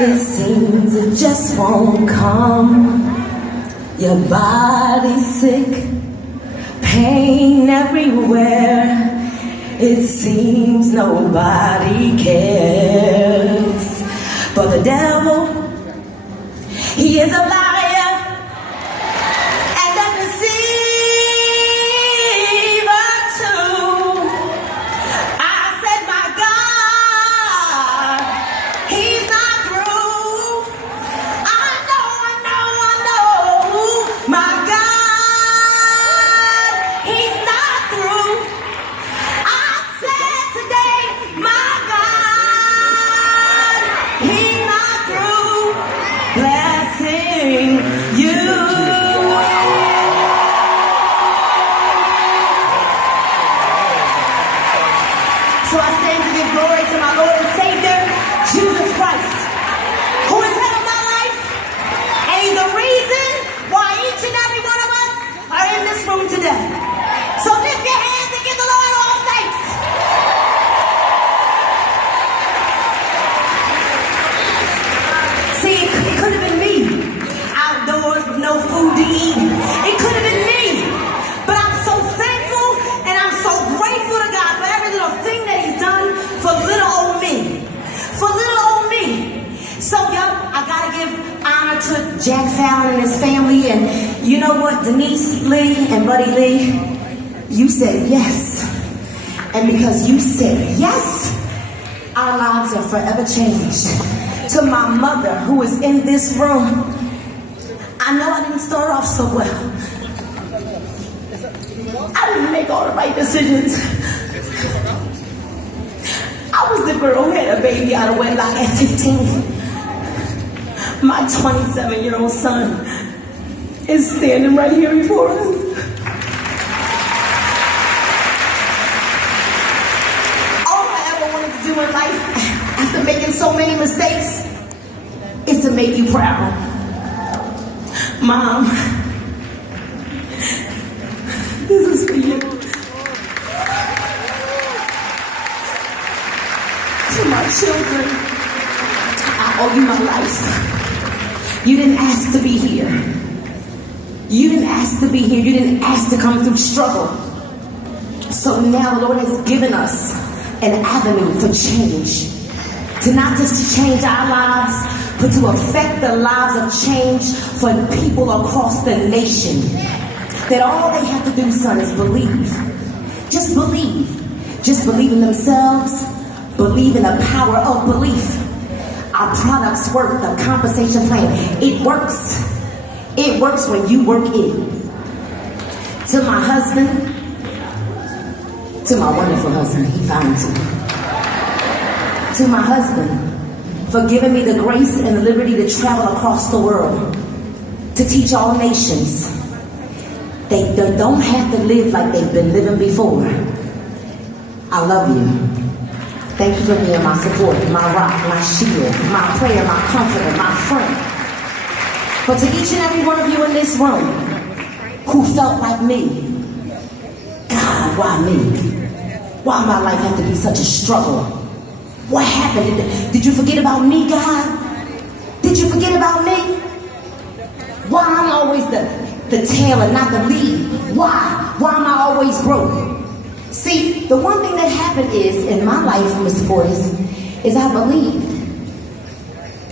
It seems it just won't come. Your body's sick, pain everywhere. It seems nobody cares. But the devil, he is a liar and a deceiver too. I said, my God, he's not through. I know, my God, he's not through. I said today, my God, he's not through blessing you. So I stand to give glory to my Lord and Savior, Jesus Christ, who is head of my life, and he's the reason why each and every one of us are in this room today. So lift your hands and give the Lord all thanks. See, it could have been me, outdoors with no food to eat. It could have been me. But I'm so thankful and I'm so grateful to God for every little thing that he's done for little old me. For little old me. So, I gotta give honor to Jack Fallon and his family. And you know what? Denise Lee and Buddy Lee, you said yes. And because you said yes, our lives are forever changed. To my mother, who is in this room, I know I didn't start off so well. I didn't make all the right decisions. I was the girl who had a baby out of wedlock at 15. My 27-year-old son is standing right here before us. All I ever wanted to do in life, after making so many mistakes, is to make you proud. Mom, this is for you. To my children, I owe you my life. You didn't ask to be here. You didn't ask to be here. You didn't ask to come through struggle. So now the Lord has given us an avenue for change. To not just to change our lives, but to affect the lives of change for people across the nation. That all they have to do, son, is believe. Just believe. Just believe in themselves. Believe in the power of belief. Our products work. The compensation plan, it works. It works when you work it. To my husband, to my wonderful husband, he fine too. To my husband, for giving me the grace and the liberty to travel across the world, to teach all nations. They don't have to live like they've been living before. I love you. Thank you for being my support, my rock, my shield, my prayer, my comforter, my friend. But to each and every one of you in this room who felt like me, God, why me? Why my life have to be such a struggle? What happened? Did you forget about me, God? Did you forget about me? Why I'm always the tail and not the lead? Why? Why am I always broke? See, the one thing that happened is, in my life, Mr. Portis, is I believed.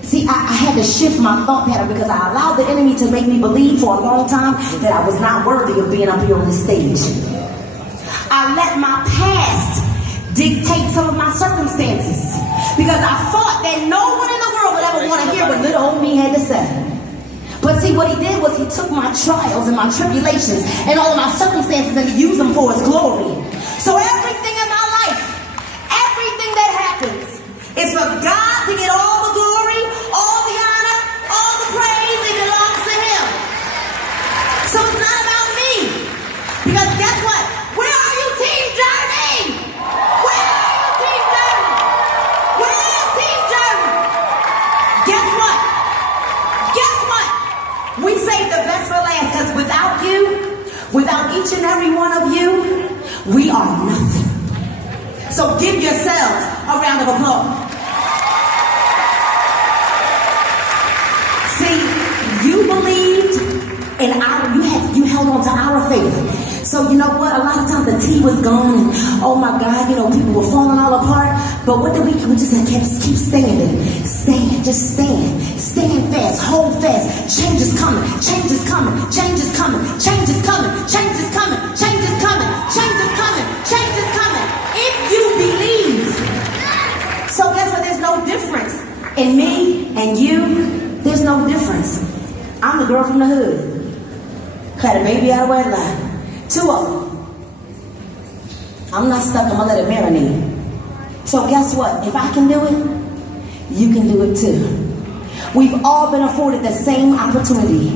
See, I had to shift my thought pattern because I allowed the enemy to make me believe for a long time that I was not worthy of being up here on this stage. I let my past dictate some of my circumstances because I thought that no one in the world would ever want to hear what little old me had to say. But see, what he did was he took my trials and my tribulations and all of my circumstances and he used them for his glory. So everything in my life, everything that happens is for God to get all the glory, all the honor, all the praise. It belongs to him. So it's not about me. Because guess what? Where are you, Team Journey? Where are you, Team Journey? Where is Team Journey? Guess what? Guess what? We saved the best for last because without you, without each and every one of you, we are nothing. So give yourselves a round of applause. and you held on to our faith. So you know what? A lot of times the tea was gone, and oh my God, you know, people were falling all apart. But what did we just keep standing, just stand fast, hold fast. Change is coming, change is coming, change is coming, change is coming, change is coming, change is coming, change is coming, change is coming. If you believe. So guess what? There's no difference in me and you. There's no difference. I'm the girl from the hood. Had a baby out of wedlock. 2 of them. I'm not stuck, I'm gonna let it marinate. So guess what? If I can do it, you can do it too. We've all been afforded the same opportunity.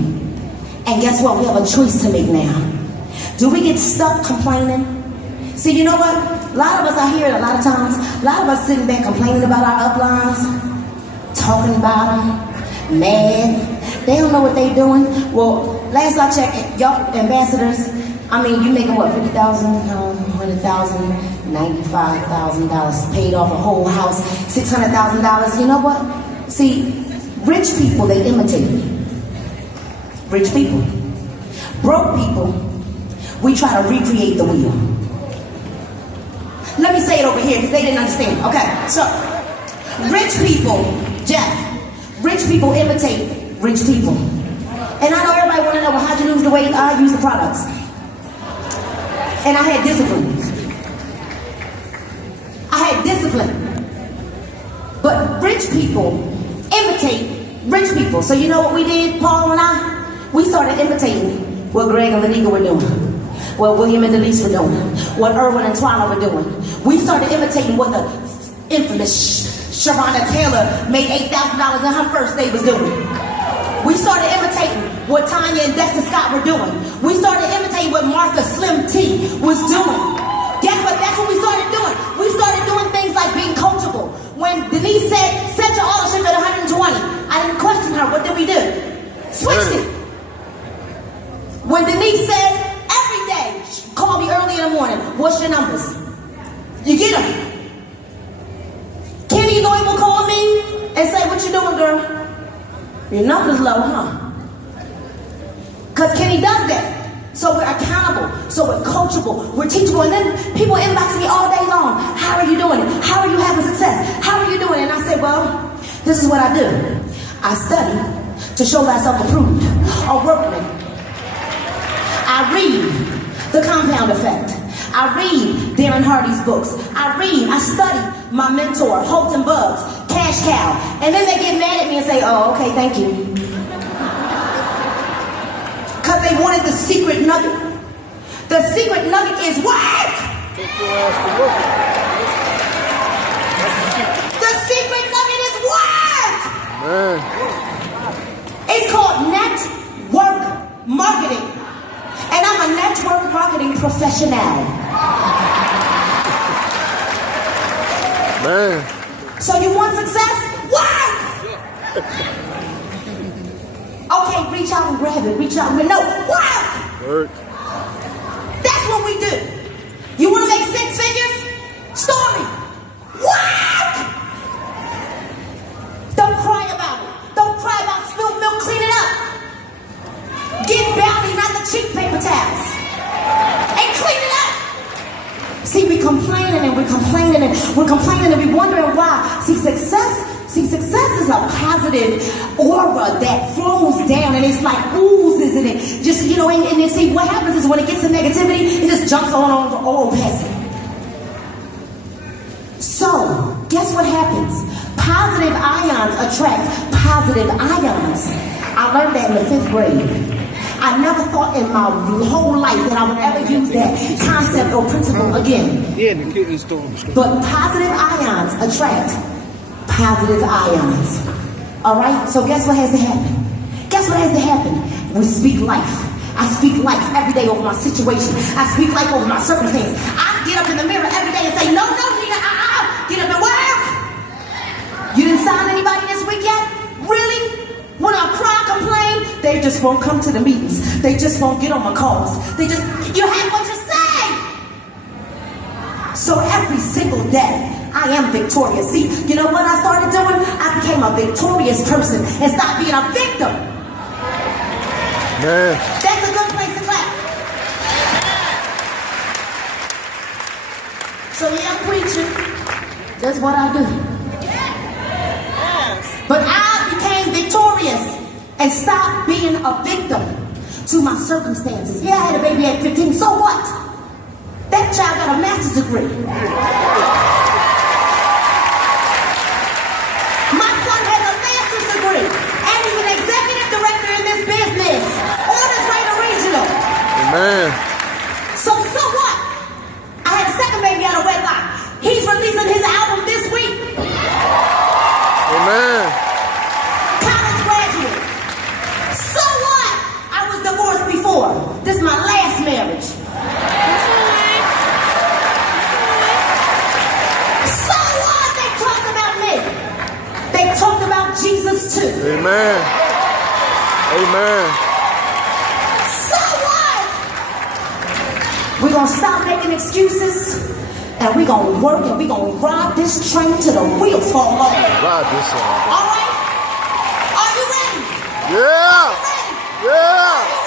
And guess what? We have a choice to make now. Do we get stuck complaining? See, you know what? A lot of us, I hear it a lot of times, a lot of us sitting back complaining about our uplines, talking about them, mad. They don't know what they're doing. Well, last I checked, y'all ambassadors, I mean, you making what, $50,000, $100,000, $95,000, paid off a whole house, $600,000. You know what? See, rich people, they imitate me. Rich people. Broke people, we try to recreate the wheel. Let me say it over here because they didn't understand. Okay, so rich people, Jeff, rich people imitate rich people. And I know everybody want to know, well, how'd you lose the weight? I use the products. And I had discipline. I had discipline. But rich people imitate rich people. So you know what we did, Paul and I? We started imitating what Greg and Lanika were doing, what William and Delise were doing, what Irwin and Twyla were doing. We started imitating what the infamous Sharonda Taylor made $8,000 in her first day was doing. We started imitating what Tanya and Dexter Scott were doing. We started imitating what Martha Slim T was doing. Guess what? That's what we started doing. We started doing things like being coachable. When Denise said, set your ownership at 120, I didn't question her. What did we do? Switched it. When Denise says, every day, call me early in the morning. What's your numbers? You get them. Kenny Lloyd will call me and say, what you doing, girl? Your numbers low, huh? Because Kenny does that. So we're accountable. So we're coachable. We're teachable. And then people inbox me all day long. How are you doing it? How are you having success? How are you doing it? And I say, well, this is what I do. I study to show thyself approved, a workman. I read The Compound Effect. I read Darren Hardy's books. I study my mentor, Holton Bugs, Cash Cow. And then they get mad at me and say, oh, okay, thank you. Because they wanted the secret nugget. The secret nugget is work! The secret nugget is work! It's called network marketing. And I'm a network marketing professional. Man. So you want success? Work! Okay, reach out and grab it. Reach out and no, work! Work. That's what we do. You want to make 6 figures? Story. Work! Don't cry about it. Don't cry about spilled milk. Clean it up. Get bounty, not the cheap paper towels. And clean it up. See, we're complaining and we're complaining and we're complaining and we're wondering why. See, success is a positive aura that flows down and it's like oozes and it just, you know, and then see what happens is when it gets to negativity, it just jumps on all past it. So, guess what happens? Positive ions attract positive ions. I learned that in the 5th grade. I never thought in my whole life that I would ever use that concept or principle again. Yeah, the kid in the store. But positive ions attract positive ions. Alright? So guess what has to happen? Guess what has to happen? We speak life. I speak life every day over my situation. I speak life over my circumstance. I get up in the mirror every day and say, no, Nina, get up and work. You didn't sign anybody this week yet? Really? When I cry, complain, they just won't come to the meetings. They just won't get on my calls. You have what you say. So every single day, I am victorious. See, you know what I started doing? I became a victorious person and stopped being a victim. Man. That's a good place to clap. So yeah, I'm preaching. That's what I do. But I became victorious and stopped being a victim to my circumstances. Yeah, I had a baby at 15. So what? That child got a master's degree. My son has a master's degree, and he's an executive director in this business. Orders Raider Regional. Amen. So what? I had a second baby out of wedlock. He's releasing his album this week. Amen. College graduate. So what? I was divorced before. This is my last marriage. So what? They talked about me. They talked about Jesus too. Amen. Amen. So what? We're gonna stop making excuses. And we're going to work and we're going to ride this train till the wheels fall off. Ride this one. All right? Are you ready? Yeah. Are you ready? Yeah.